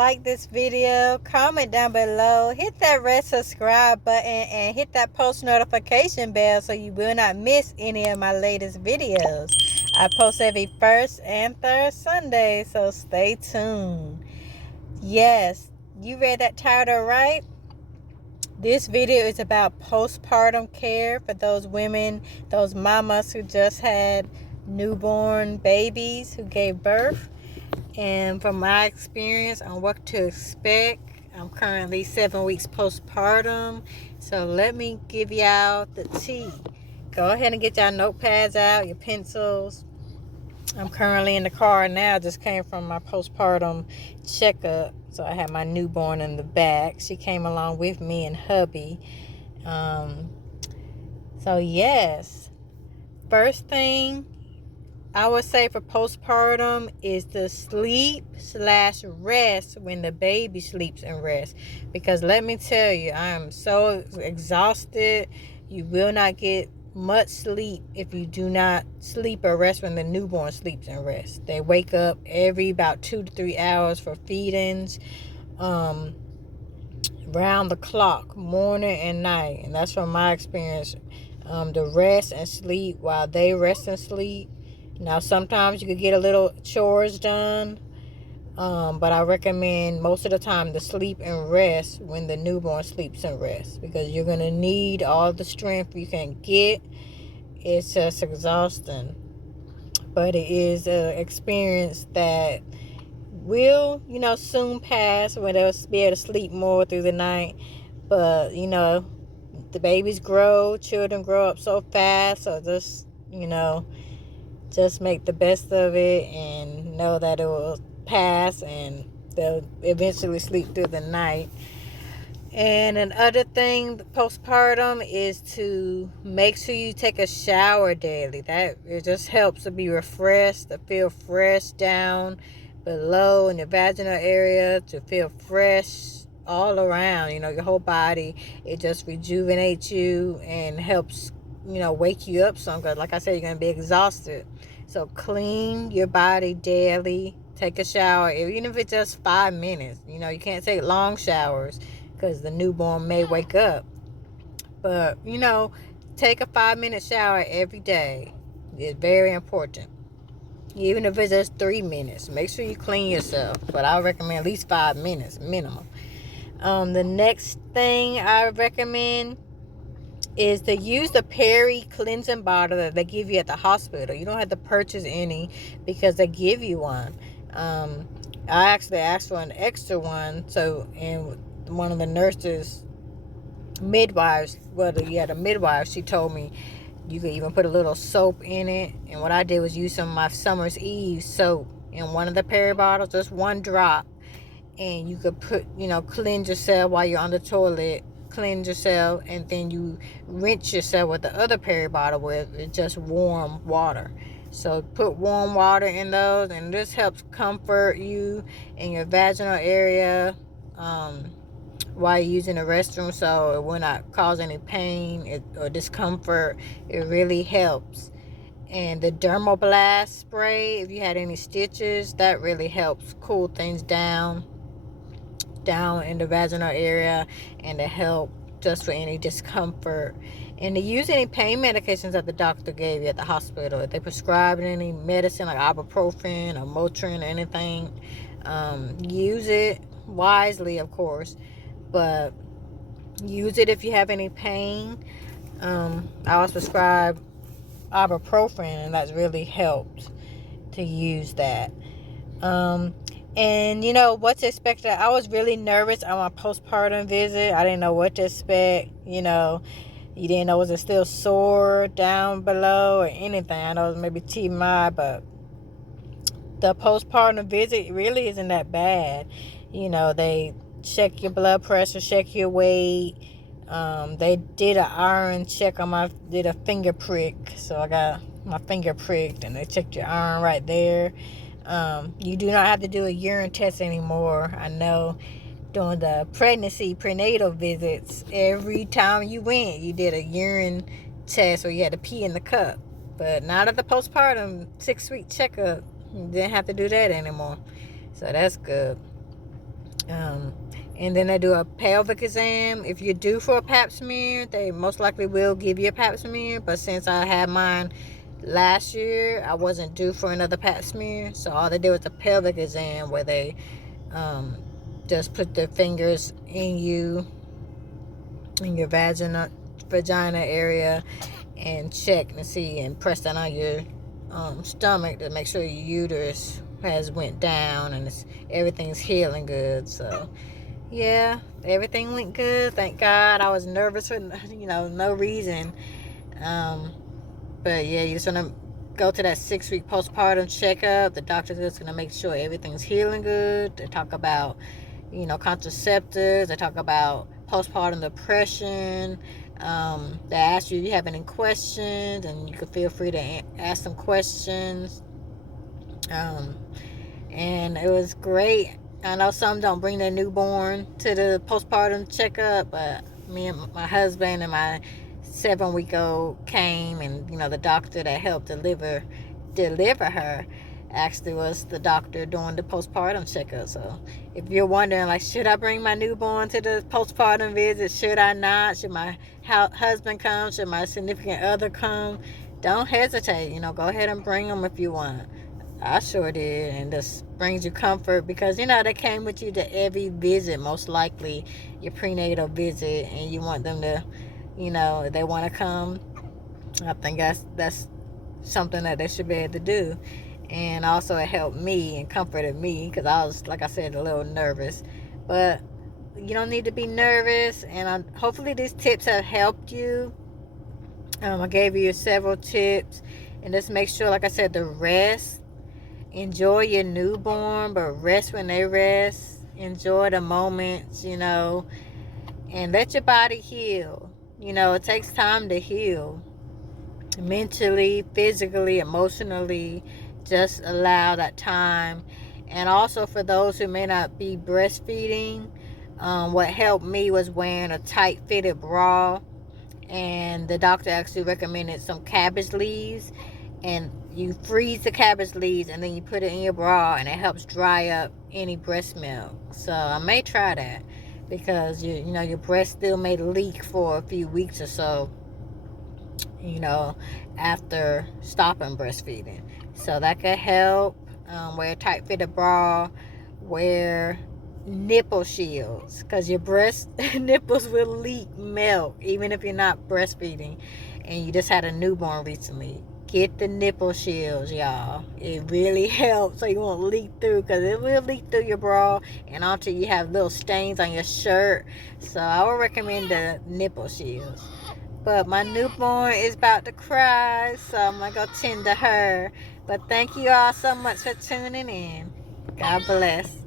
like this video, comment down below, hit that red subscribe button, and hit that post notification bell so you will not miss any of my latest videos. I post every first and third Sunday, so stay tuned. Yes, you read that title right. This video is about postpartum care for those women, those mamas who just had newborn babies, who gave birth. And from my experience on what to expect, I'm currently 7 weeks postpartum. So let me give y'all the tea. Go ahead and get y'all notepads out, your pencils. I'm currently in the car now. Just came from my postpartum checkup. So I had my newborn in the back. She came along with me and hubby. So yes, first thing I would say for postpartum is the sleep/rest when the baby sleeps and rests. Because let me tell you, I am so exhausted. You will not get much sleep if you do not sleep or rest when the newborn sleeps and rests. They wake up every about 2 to 3 hours for feedings, round the clock, morning and night. And that's from my experience. The rest and sleep while they rest and sleep. Now, sometimes you could get a little chores done, but I recommend most of the time to sleep and rest when the newborn sleeps and rests, because you're going to need all the strength you can get. It's just exhausting, but it is an experience that will, soon pass when they'll be able to sleep more through the night. But, the babies grow, children grow up so fast, so just make the best of it and know that it will pass and they'll eventually sleep through the night. And another thing, postpartum, is to make sure you take a shower daily. That it just helps to be refreshed, to feel fresh down below in your vaginal area, to feel fresh all around, your whole body. It just rejuvenates you and helps wake you up some, because like I said, you're going to be exhausted. So clean your body daily. Take a shower, even if it's just 5 minutes. You can't take long showers because the newborn may wake up. But, take a 5-minute shower every day. It's very important. Even if it's just 3 minutes, make sure you clean yourself. But I recommend at least 5 minutes minimum. The next thing I recommend is to use the Perry cleansing bottle that they give you at the hospital. You don't have to purchase any because they give you one. I actually asked for an extra one. So, and one of the nurses, midwives, the midwife, she told me you could even put a little soap in it. And what I did was use some of my Summer's Eve soap in one of the Perry bottles, just one drop. And you could put, cleanse yourself while you're on the toilet. Cleanse yourself, and then you rinse yourself with the other Perry bottle with just warm water. So put warm water in those, and this helps comfort you in your vaginal area while you're using the restroom, so it will not cause any pain or discomfort. It really helps. And the Dermoblast spray, if you had any stitches, that really helps cool things down in the vaginal area, and to help just for any discomfort. And to use any pain medications that the doctor gave you at the hospital. If they prescribed any medicine like ibuprofen or Motrin or anything, use it wisely, of course, but use it if you have any pain. I was prescribed ibuprofen, and that's really helped to use that. And what to expect. I was really nervous on my postpartum visit. I didn't know what to expect. You didn't know, was it still sore down below or anything. I know it was maybe TMI, but the postpartum visit really isn't that bad. They check your blood pressure, check your weight. They did an iron check did a finger prick. So I got my finger pricked, and they checked your iron right there. You do not have to do a urine test anymore. I know during the prenatal visits, every time you went, you did a urine test or you had to pee in the cup. But not at the postpartum 6-week checkup. You didn't have to do that anymore. So that's good. Um, and then they do a pelvic exam. If you're due for a pap smear, they most likely will give you a pap smear. But since I had mine last year, I wasn't due for another pap smear. So all they did was a pelvic exam where they um, just put their fingers in your vagina area and check and see and press down on your stomach to make sure your uterus has went down and everything's healing good. So yeah, everything went good, thank God. I was nervous for no reason, um but yeah, you just want to go to that 6-week postpartum checkup. The doctor's just going to make sure everything's healing good. They talk about contraceptives. They talk about postpartum depression. They ask you if you have any questions, and you can feel free to ask some questions. And it was great. I know some don't bring their newborn to the postpartum checkup, but me and my husband and my 7-week-old came, and the doctor that helped deliver her actually was the doctor doing the postpartum checkup. So if you're wondering, like, should I bring my newborn to the postpartum visit? Should I not? Should my husband come? Should my significant other come? Don't hesitate. Go ahead and bring them if you want. I sure did, and this brings you comfort because they came with you to every visit, most likely your prenatal visit, and you want them to, if they want to come. I think that's something that they should be able to do. And also it helped me and comforted me because I was, like I said, a little nervous. But you don't need to be nervous, and hopefully these tips have helped you. I gave you several tips, and just make sure, like I said, the rest. Enjoy your newborn, but rest when they rest. Enjoy the moments, and let your body heal. It takes time to heal. Mentally, physically, emotionally, just allow that time. And also for those who may not be breastfeeding, what helped me was wearing a tight fitted bra, and the doctor actually recommended some cabbage leaves, and you freeze the cabbage leaves and then you put it in your bra, and it helps dry up any breast milk. So I may try that because your breast still may leak for a few weeks or so, after stopping breastfeeding. So that could help. Wear a tight fitted bra. Wear nipple shields because your breast nipples will leak milk even if you're not breastfeeding and you just had a newborn recently. Get the nipple shields, y'all. It really helps so you won't leak through, because it will leak through your bra and onto you have little stains on your shirt. So I would recommend the nipple shields. But my newborn is about to cry, so I'm going to go tend to her. But thank you all so much for tuning in. God bless.